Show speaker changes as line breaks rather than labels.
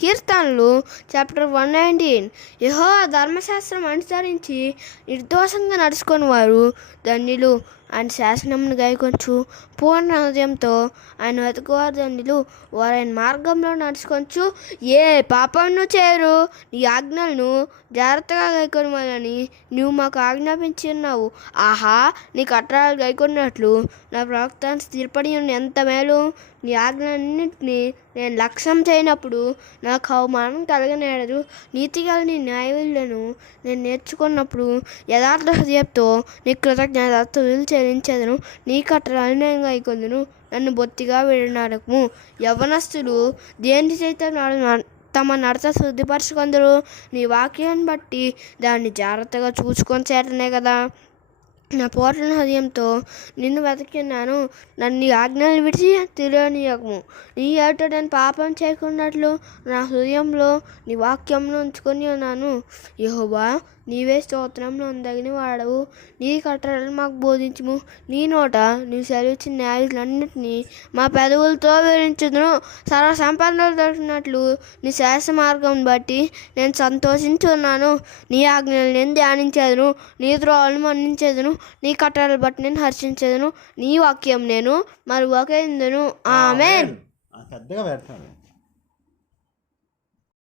కీర్తనలు chapter one nineteen యహో ధర్మశాస్త్రం అనుసరించి నిర్దోషంగా నడుచుకుని వారు ధన్యులు. ఆయన శాసనమును గాయకొంచు. పూర్ణ హృదయంతో ఆయన వెతుకువారు ధన్యులు వారు ఆయన మార్గంలో నడుచుకొంచు. ఏ పాపమును చేయరు నీ ఆజ్ఞలను జాగ్రత్తగా గైకొనమని నువ్వు మాకు ఆజ్ఞాపించి ఉన్నావు. ఆహా నీ కట్టడాలు గైకొన్నట్లు నా ప్రవక్త స్థిరపడి ఉన్న ఎంత మేలు? నీ ఆజ్ఞలన్నింటినీ నేను లక్ష్యం చేయనప్పుడు నాకు అవమానం కలగనేడదు. నీతిగల నీ న్యాయవిలను నేను నేర్చుకున్నప్పుడు యథార్థ హృదయంతో నీ కృతజ్ఞతలు చెల్లించేదను నీ కట్టడాలు నేను గైకొందును నన్ను బొత్తిగా విడనాడకము. యవనస్తులు దేని చేత తమ నడత శుద్ధిపరచుకుందరు? నీ వాక్యాన్ని బట్టి దాన్ని జాగ్రత్తగా చూసుకొని చేరనే కదా. నా పూర్ణ హృదయంతో నిన్ను వెతికినాను. నన్ను నీ ఆజ్ఞలు విడిచి తెలియనీయకము నీ ఏటో నేను పాపం చేయకున్నట్లు నా హృదయంలో నీ వాక్యంలో ఉంచుకొని ఉన్నాను. యెహోవా నీవే స్తోత్రంలో ఉందగిన వాడవు. నీ కట్టడలు మాకు బోధించుము. నీ నోట నీ సెలవిచ్చిన న్యాయాలన్నింటినీ మా పెదవులతో వివరించుదును. సర్వ సంపదలు దొరికినట్లు నీ శ్వాస మార్గం బట్టి నేను సంతోషించున్నాను నీ ఆజ్ఞలు నేను ధ్యానించేదను. నీ ద్రోహలను మన్నించేదను. నీ కట్టడలు బట్టి నేను హర్షించేదను. నీ వాక్యం నేను మరి ఒక ఆమెన్.
పెద్దగా పెడతాను